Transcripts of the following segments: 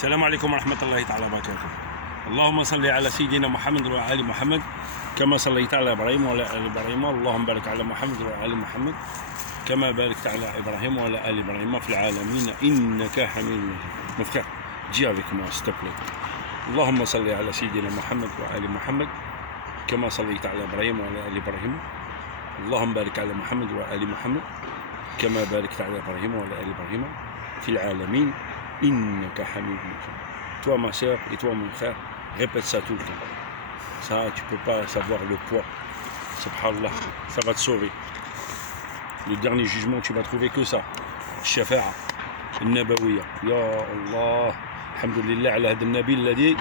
السلام عليكم ورحمة الله تعالى وبركاته. اللهم صل على سيدنا محمد وعلى آل محمد كما صليت على إبراهيم وعلى آل إبراهيم. اللهم بارك على محمد وعلى آل محمد كما باركت على إبراهيم وعلى آل إبراهيم في العالمين إنك حميد مجيد. Mon frère, dis avec moi s'il te plaît. اللهم صل على سيدنا محمد وعلى آل محمد كما صليت على إبراهيم وعلى آل إبراهيم. اللهم بارك على محمد وعلى آل محمد كما باركت على إبراهيم وعلى آل إبراهيم في العالمين إنك حميد مجيد. Toi ma soeur et toi mon frère, répète ça tout le temps. Ça tu peux pas savoir le poids. Subhanallah, ça va te sauver. Le dernier jugement tu vas trouver que ça. Shafa'a النبوية. يا الله الحمد لله على هذا النبي الذي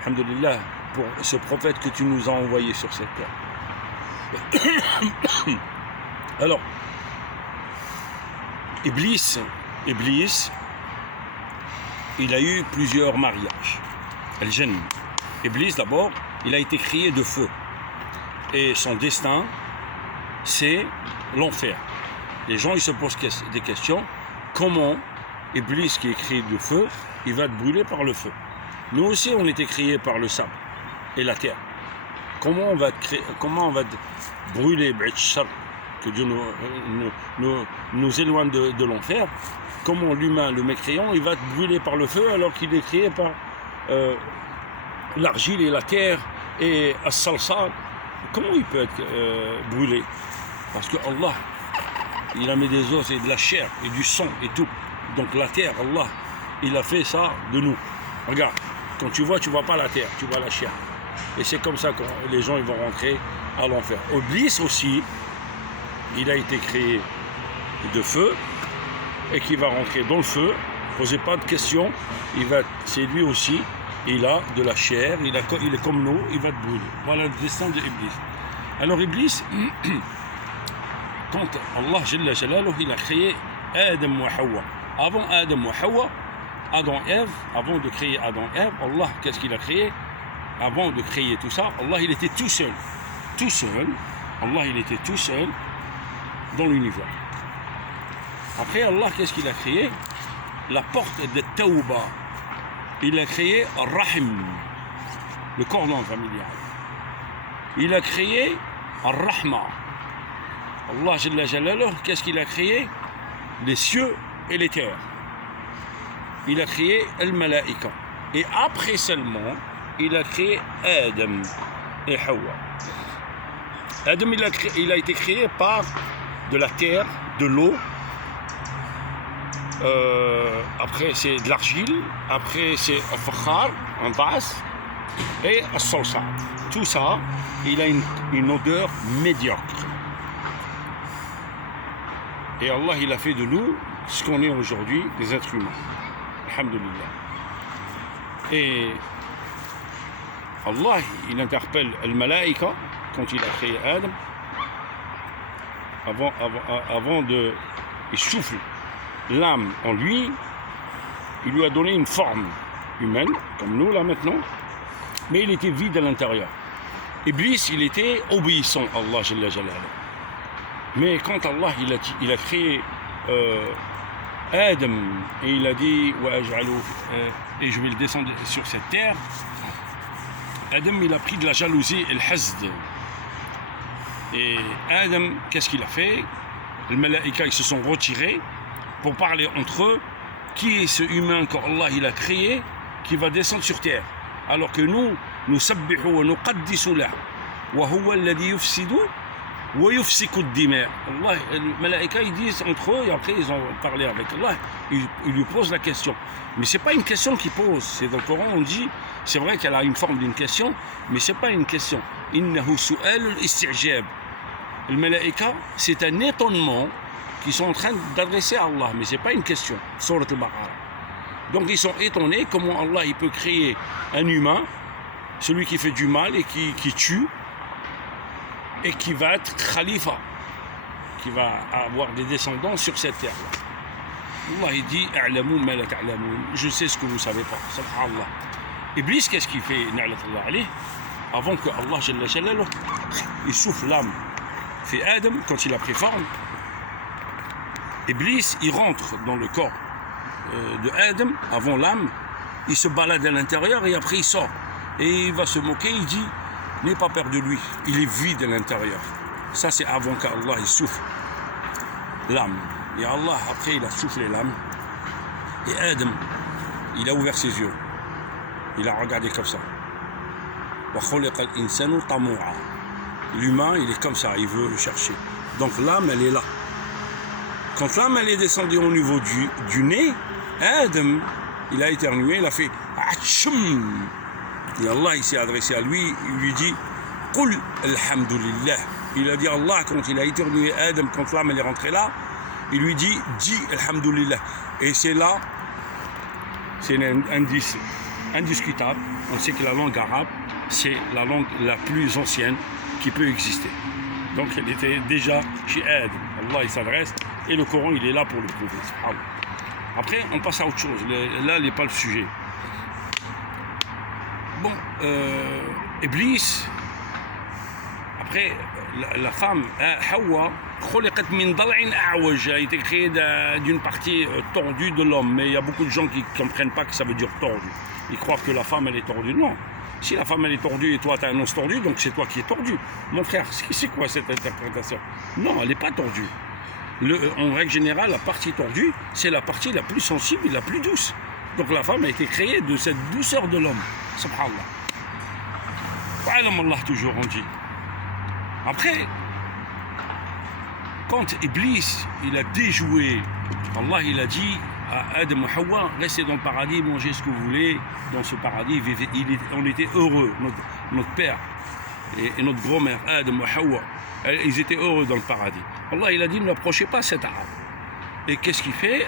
الحمد لله pour ce prophète que tu nous as envoyé sur cette terre. Alors Iblis, il a eu plusieurs mariages. Al-Jinn. Iblis d'abord, il a été créé de feu. Et son destin, c'est l'enfer. Les gens ils se posent des questions. Comment Iblis qui est créé de feu, il va être brûlé par le feu? Nous aussi on était créés par le sable et la terre. Comment on va être brûler, que Dieu nous éloigne de l'enfer? Comment l'humain, le mécréant, il va être brûlé par le feu alors qu'il est créé par l'argile et la terre et as-salsal? Comment il peut être brûlé? Parce que Allah, il a mis des os et de la chair et du sang et tout. Donc la terre, Allah, il a fait ça de nous. Regarde, quand tu vois pas la terre, tu vois la chair. Et c'est comme ça que les gens ils vont rentrer à l'enfer. Iblis aussi, il a été créé de feu et qui va rentrer dans le feu. Posez pas de questions, c'est lui aussi, il a de la chair, il est comme nous, il va te brûler. Voilà le destin de Iblis. Alors Iblis, quand Allah Jalla Jalaluhu, il a créé Adam wa Hawa. Avant Adam wa Hawa, Adam et Ève, avant de créer Adam et Ève, Allah, qu'est-ce qu'il a créé? Avant de créer tout ça, Allah, il était tout seul. Tout seul. Allah, il était tout seul dans l'univers. Après, Allah, qu'est-ce qu'il a créé? La porte de Tawba. Il a créé Rahim, le cordon familial. Il a créé Ar-Rahma. Allah Jalla Jalaluhu, qu'est-ce qu'il a créé? Les cieux et les terres. Il a créé Al-Malaika. Et après seulement, il a créé Adam et Hawa. Adam, il a été créé par de la terre, de l'eau. Après, c'est de l'argile. Après, c'est Al-Fakhar, en base. Et Al-Salsa. Tout ça, il a une odeur médiocre. Et Allah, il a fait de nous ce qu'on est aujourd'hui, des êtres humains. Alhamdulillah. Et Allah, il interpelle Al-Malaika quand il a créé Adam. Avant de... Il souffle l'âme en lui. Il lui a donné une forme humaine, comme nous là maintenant. Mais il était vide à l'intérieur. Iblis, il était obéissant à Allah Jalla Jalaluhu. Mais quand Allah il a créé Adam et il a dit et je vais le descendre sur cette terre, Adam il a pris de la jalousie et le hasd. Et Adam, qu'est-ce qu'il a fait? Les malaïka ils se sont retirés pour parler entre eux. Qui est ce humain qu'Allah il a créé qui va descendre sur terre? Alors que nous sabbihu wa nuqaddisu lahu wa huwa alladhi yufsidu Allah, les malaïka ils disent entre eux et après ils ont parlé avec Allah, ils lui posent la question. Mais c'est pas une question qu'ils posent, c'est dans le Coran on dit, c'est vrai qu'elle a une forme d'une question, mais c'est pas une question. Innahu su'alul isti'jab. Les malaïka c'est un étonnement qu'ils sont en train d'adresser à Allah, mais c'est pas une question. Surat al-Baqarah. Donc ils sont étonnés comment Allah il peut créer un humain, celui qui fait du mal et qui tue, et qui va être khalifa, qui va avoir des descendants sur cette terre-là. Allah il dit a'lamu ma la ta'lamun, je sais ce que vous ne savez pas. Subhanallah. Iblis, qu'est-ce qu'il fait? Na'latullah alayh, avant que Allah Jalla Jalaluhu il souffle l'âme. Fait Adam, quand il a pris forme, Iblis il rentre dans le corps de Adam avant l'âme il se balade à l'intérieur et après il sort. Et il va se moquer, il dit, n'aie pas peur de lui, il est vide à l'intérieur. Ça c'est avant qu'Allah il souffle l'âme. Et Allah après il a soufflé l'âme. Et Adam, il a ouvert ses yeux. Il a regardé comme ça. L'humain, il est comme ça, il veut le chercher. Donc l'âme, elle est là. Quand l'âme, elle est descendue au niveau du nez, Adam, il a éternué, il a fait Atchoum. Et Allah, il s'est adressé à lui, il lui dit Qul alhamdulillah. Il a dit Allah, quand il a éternué Adam, quand l'âme, elle est rentrée là, il lui dit dis alhamdulillah. Et c'est là, c'est un indice indiscutable. On sait que la langue arabe, c'est la langue la plus ancienne qui peut exister. Donc elle était déjà chez Adam. Allah il s'adresse et le Coran il est là pour le prouver. Après on passe à autre chose. Là n'est pas le sujet. Bon, Iblis. Après la femme Hawa a été créée d'une partie tordue de l'homme. Mais il y a beaucoup de gens qui ne comprennent pas que ça veut dire tordu. Ils croient que la femme elle est tordue. Non. Si la femme elle est tordue et toi tu as un os tordu, donc c'est toi qui es tordu. Mon frère, c'est quoi cette interprétation? Non, elle n'est pas tordue. En règle générale, la partie tordue, c'est la partie la plus sensible et la plus douce. Donc la femme a été créée de cette douceur de l'homme. Subhanallah. Wa'alam Allah toujours on dit. Après, quand Iblis il a déjoué, Allah il a dit à Adam et Hawa, restez dans le paradis, mangez ce que vous voulez, dans ce paradis, on était heureux, notre père et notre grand-mère, Adam et Hawa, ils étaient heureux dans le paradis. Allah il a dit, ne l'approchez pas cet arbre. Et qu'est-ce qu'il fait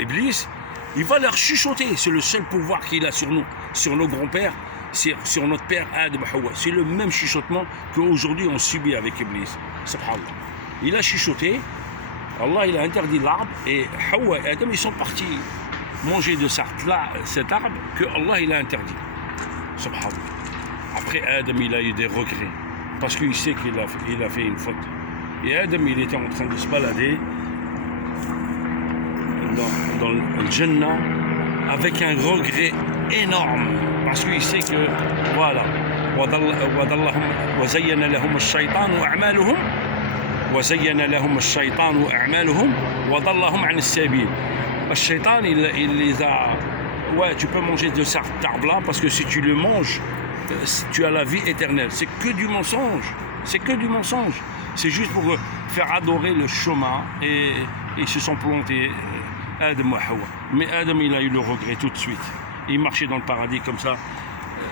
Iblis, il va leur chuchoter, c'est le seul pouvoir qu'il a sur nous, sur nos grands-pères, sur notre père Adam et Hawa. C'est le même chuchotement qu'aujourd'hui on subit avec Iblis. Subhanallah. Il a chuchoté, Allah il a interdit l'arbre et Hawa et Adam ils sont partis manger de cet arbre que Allah il a interdit. Subhanallah. Après Adam il a eu des regrets parce qu'il sait qu'il a fait une faute. Et Adam il était en train de se balader dans le Jannah avec un regret énorme parce qu'il sait que voilà وزين لهم الشيطان أعمالهم وزين لهم الشيطان أعمالهم وضلهم عن السبيل. Le shaitan, il les a... Ouais, tu peux manger de cet arbre-là parce que si tu le manges, tu as la vie éternelle. C'est que du mensonge. C'est que du mensonge. C'est juste pour faire adorer le chemin et ils se sont plantés, Adam et Hawa. Mais Adam, il a eu le regret tout de suite. Il marchait dans le paradis comme ça,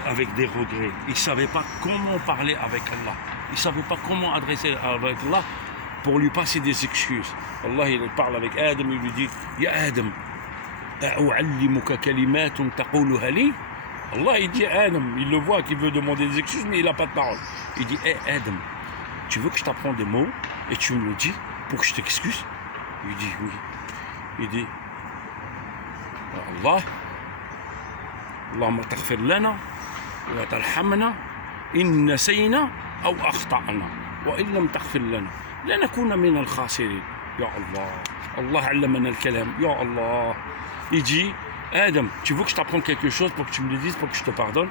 avec des regrets. Il ne savait pas comment parler avec Allah. Il ne savait pas comment adresser avec Allah pour lui passer des excuses. Allah il parle avec Adam, il lui dit Ya Adam, a'u'allimuka kalimatun taquluha li. Allah il dit à Adam, il le voit qu'il veut demander des excuses mais il n'a pas de parole. Il dit hey Adam, tu veux que je t'apprenne des mots et tu me le dis pour que je t'excuse? Il dit oui. Il dit Allah, Allahumma taghfir lana wa tarhamna in nasayna aw akhta'na wa in lam taghfir lana لنكون من الخاسرين. يا الله الله علمنا الكلام. يا الله. Il dit Adam, tu veux que je t'apprenne quelque chose pour que tu me le dises, pour que je te pardonne?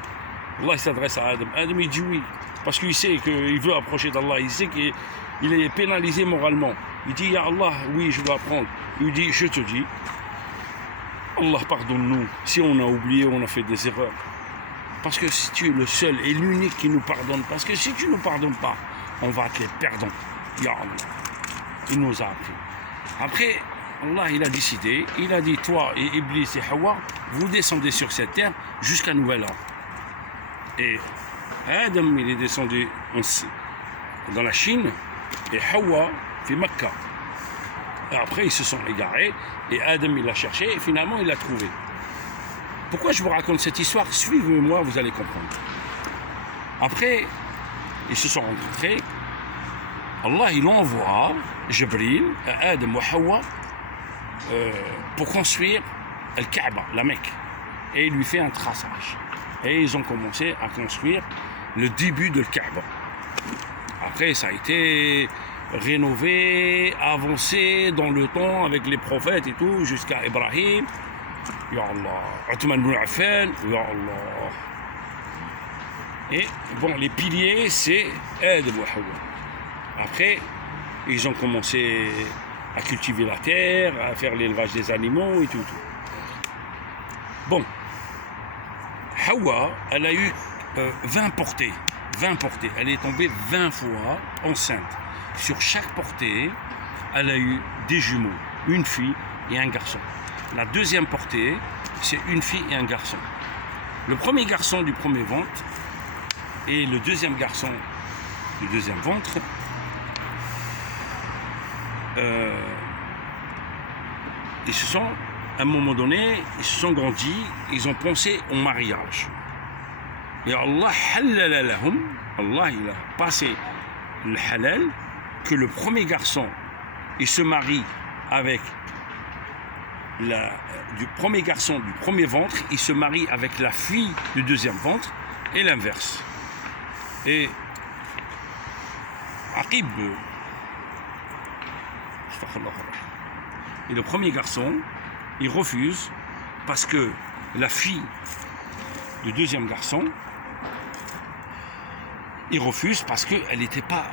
Allah il s'adresse à Adam. Adam il dit oui parce qu'il sait qu'il veut approcher d'Allah, il sait qu'il est pénalisé moralement. Il dit Ya Allah, oui je veux apprendre. Il dit je te dis Allah pardonne-nous si on a oublié, on a fait des erreurs, parce que si tu es le seul et l'unique qui nous pardonne, parce que si tu ne nous pardonnes pas on va être les perdants. Ya Allah, il nous a appris. Après, Allah il a décidé, il a dit toi et Iblis et Hawa, vous descendez sur cette terre jusqu'à nouvel ordre. Et Adam il est descendu dans la Chine et Hawa fait Mecca. Et après ils se sont égarés et Adam il l'a cherché et finalement il l'a trouvé. Pourquoi je vous raconte cette histoire? Suivez-moi, vous allez comprendre. Après, ils se sont rencontrés. Allah il envoie Jibril à Adam et Hawa pour construire le Kaaba, la Mecque. Et il lui fait un traçage. Et ils ont commencé à construire le début de le Kaaba. Après ça a été rénové, avancé dans le temps avec les prophètes et tout, jusqu'à Ibrahim. Ya Allah. Othman ibn Affan, Ya Allah. Et bon, les piliers, c'est Adam et Hawa. Après, ils ont commencé à cultiver la terre, à faire l'élevage des animaux et tout. Bon, Hawa, elle a eu 20 portées. 20 portées. Elle est tombée 20 fois enceinte. Sur chaque portée, elle a eu des jumeaux, une fille et un garçon. La deuxième portée, c'est une fille et un garçon. Le premier garçon du premier ventre et le deuxième garçon du deuxième ventre, ils se sont, à un moment donné, ils se sont grandis, ils ont pensé au mariage. Et Allah halala lahum, Allah il a passé le halal, que le premier garçon, il se marie avec du premier garçon du premier ventre, il se marie avec la fille du deuxième ventre, et l'inverse. Et Aqib, et le premier garçon, il refuse parce que la fille du deuxième garçon, il refuse parce qu'elle n'était pas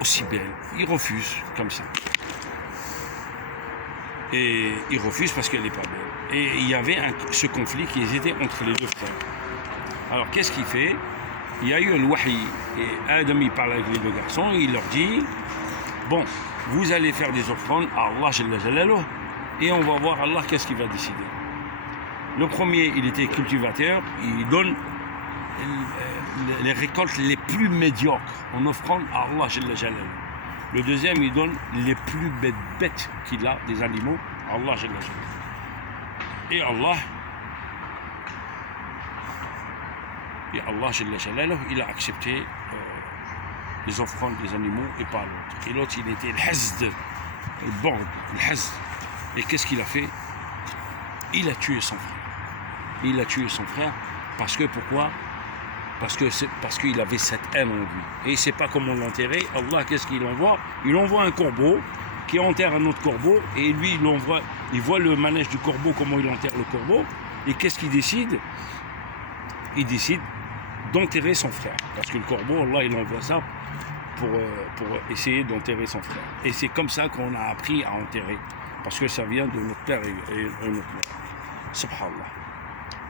aussi belle. Il refuse comme ça. Et il refuse parce qu'elle n'est pas belle. Et il y avait ce conflit qui était entre les deux frères. Alors qu'est-ce qu'il fait? Il y a eu un wahi, et Adam il parle avec les deux garçons, et il leur dit, bon, vous allez faire des offrandes à Allah Jalla Jalaluh, et on va voir Allah qu'est-ce qu'il va décider. Le premier, il était cultivateur, il donne les récoltes les plus médiocres en offrande à Allah Jalla Jalaluh. Le deuxième, il donne les plus bêtes qu'il a des animaux à Allah Jalla Jalaluh. Et Allah Jalla Jalaluh, il a accepté les offrandes des animaux et pas l'autre. Et l'autre, il était le hazd, le bord, le hazd. Et qu'est-ce qu'il a fait? Il a tué son frère. Il a tué son frère parce que, pourquoi? Parce qu'il avait cette haine en lui. Et il ne sait pas comment l'enterrer. Allah, qu'est-ce qu'il envoie? Il envoie un corbeau qui enterre un autre corbeau. Et lui, il voit le manège du corbeau, comment il enterre le corbeau. Et qu'est-ce qu'il décide? Il décide d'enterrer son frère. Parce que le corbeau, Allah, il envoie ça pour essayer d'enterrer son frère. Et c'est comme ça qu'on a appris à enterrer. Parce que ça vient de notre père et notre mère. Subhanallah.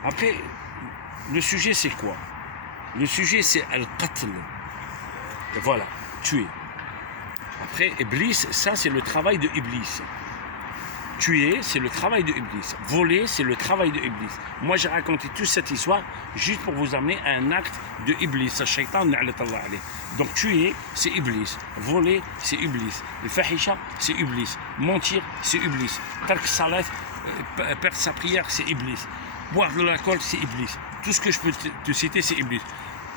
Après, le sujet, c'est quoi? Le sujet, c'est al-qatl. Voilà, tuer. Après, Iblis, ça, c'est le travail de Iblis. Tuer, c'est le travail de Iblis. Voler, c'est le travail de Iblis. Moi, j'ai raconté toute cette histoire juste pour vous amener à un acte de Iblis. Shaitan, donc, tuer, c'est Iblis. Voler, c'est Iblis. Le fahisha, c'est Iblis. Mentir, c'est Iblis. Tark salat, perdre sa prière, c'est Iblis. Boire de l'alcool, c'est Iblis. Tout ce que je peux te citer, c'est Iblis.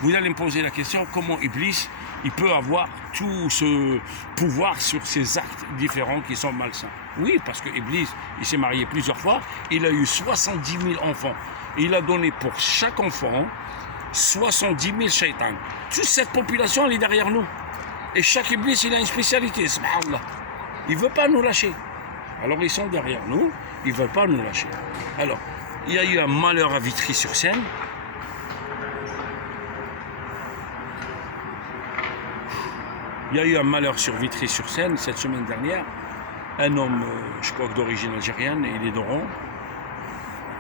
Vous allez me poser la question, comment Iblis, il peut avoir tout ce pouvoir sur ces actes différents qui sont malsains? Oui, parce que Iblis, il s'est marié plusieurs fois, il a eu 70 000 enfants. Et il a donné pour chaque enfant 70 000 shaitans. Toute cette population, elle est derrière nous. Et chaque Iblis, il a une spécialité, subhanallah. Il ne veut pas nous lâcher. Alors ils sont derrière nous, ils ne veulent pas nous lâcher. Alors, il y a eu un malheur à Vitry-sur-Seine. Il y a eu un malheur sur Vitry-sur-Seine cette semaine dernière. Un homme, je crois que d'origine algérienne, et il est d'Oran.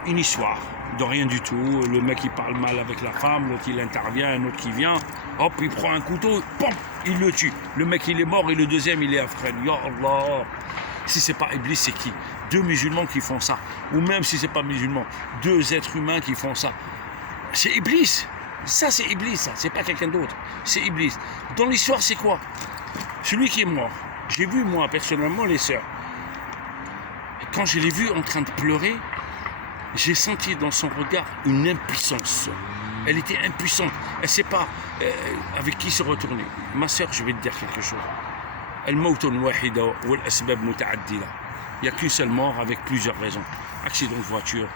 Une histoire, de rien du tout. Le mec il parle mal avec la femme, l'autre il intervient, un autre qui vient, hop, il prend un couteau, pom, il le tue. Le mec il est mort et le deuxième il est affreux. Ya Allah! Si c'est pas Iblis, c'est qui? Deux musulmans qui font ça. Ou même si c'est pas musulman, deux êtres humains qui font ça. C'est Iblis. Ça c'est Iblis, ça. C'est pas quelqu'un d'autre. C'est Iblis. Dans l'histoire, c'est quoi? Celui qui est mort. J'ai vu moi personnellement les sœurs. Quand je l'ai vu en train de pleurer, j'ai senti dans son regard une impuissance. Elle était impuissante. Elle ne sait pas avec qui se retourner. Ma sœur, je vais te dire quelque chose. Il n'y a qu'une seule mort avec plusieurs raisons. Accident de voiture,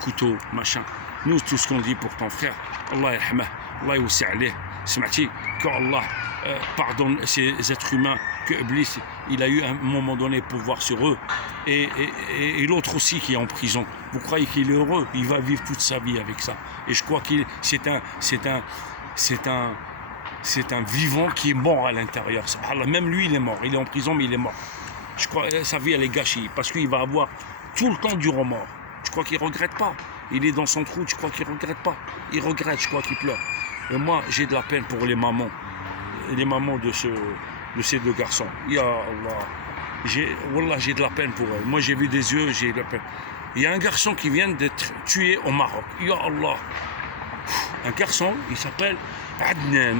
couteau, machin. Nous, tout ce qu'on dit pour ton frère, Allah yarhamah, Allah yuwassi' alayh. سمعتي؟ كو الله pardonne ces êtres humains que Iblis, il a eu à un moment donné pouvoir sur eux, et l'autre aussi qui est en prison. Vous croyez qu'il est heureux? Il va vivre toute sa vie avec ça. Et je crois qu'il c'est un vivant qui est mort à l'intérieur. Même lui, il est mort. Il est en prison, mais il est mort. Je crois que sa vie, elle est gâchée, parce qu'il va avoir tout le temps du remords. Je crois qu'il ne regrette pas. Il est dans son trou, je crois qu'il ne regrette pas. Il regrette, je crois qu'il pleure. Et moi, j'ai de la peine pour les mamans de ces deux garçons. Ya Allah, Wallah, j'ai de la peine pour eux. Moi, j'ai vu des yeux, j'ai de la peine. Il y a un garçon qui vient d'être tué au Maroc. Ya Allah. Un garçon, il s'appelle Adnan.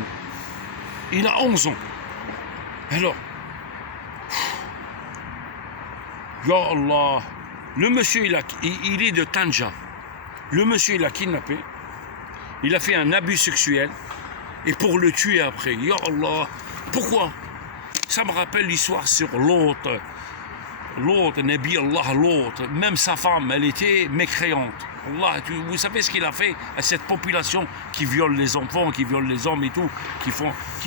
Il a 11 ans. Alors, Ya Allah, le monsieur, il est de Tanja. Le monsieur, il a kidnappé. Il a fait un abus sexuel. Et pour le tuer après. Ya Allah. Pourquoi? Ça me rappelle l'histoire sur l'autre. L'autre, Nabi Allah, l'autre. Même sa femme, elle était mécréante. Allah, vous savez ce qu'il a fait à cette population qui viole les enfants, qui viole les hommes et tout, qui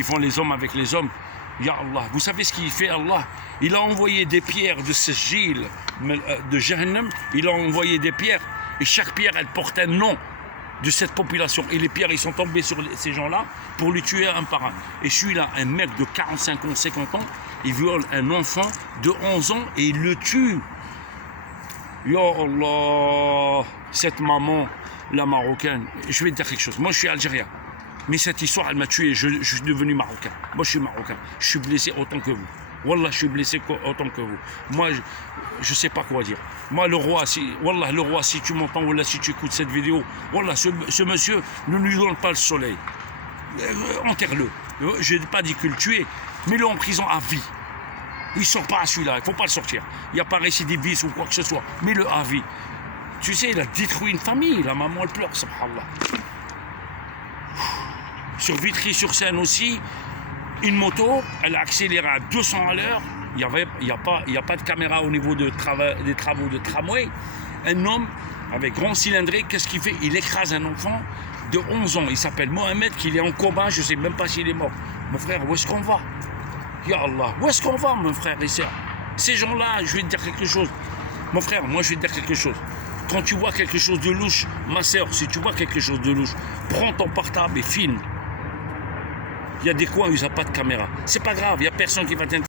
font les hommes avec les hommes. Ya Allah, vous savez ce qu'il fait Allah? Il a envoyé des pierres de ce Gilles, de Jahannam, il a envoyé des pierres, et chaque pierre, elle porte un nom de cette population. Et les pierres, ils sont tombés sur ces gens-là pour les tuer un par un. Et celui-là, un mec de 45 ans, 50 ans, il viole un enfant de 11 ans et il le tue. Ya Allah, cette maman, la marocaine, je vais te dire quelque chose. Moi, je suis algérien. Mais cette histoire, elle m'a tué. Je suis devenu marocain. Moi, je suis marocain. Je suis blessé autant que vous. Wallah, je suis blessé autant que vous. Moi, je ne sais pas quoi dire. Moi, le roi, si tu m'entends, Wallah, si tu écoutes cette vidéo, Wallah, ce monsieur, ne lui donne pas le soleil. Enterre-le. Je n'ai pas dit que le tuer, mets-le en prison à vie. Il ne sort pas à celui-là, il ne faut pas le sortir. Il n'y a pas récidiviste ou quoi que ce soit. Mets-le à vie. Tu sais, il a détruit une famille. La maman, elle pleure, subhanallah. Sur Vitry-sur-Seine aussi, une moto, elle a accéléré à 200 à l'heure. Il n'y a pas de caméra au niveau des travaux de tramway. Un homme avec grand cylindré, qu'est-ce qu'il fait? Il écrase un enfant de 11 ans. Il s'appelle Mohamed, qui est en coma, je ne sais même pas s'il est mort. Mon frère, où est-ce qu'on va? Ya Allah, où est-ce qu'on va, mon frère et sœurs? Ces gens-là, je vais te dire quelque chose. Mon frère, moi je vais te dire quelque chose. Quand tu vois quelque chose de louche, ma sœur, si tu vois quelque chose de louche, prends ton portable et filme. Il y a des coins où il n'y a pas de caméra. C'est pas grave, il n'y a personne qui va t'interroger.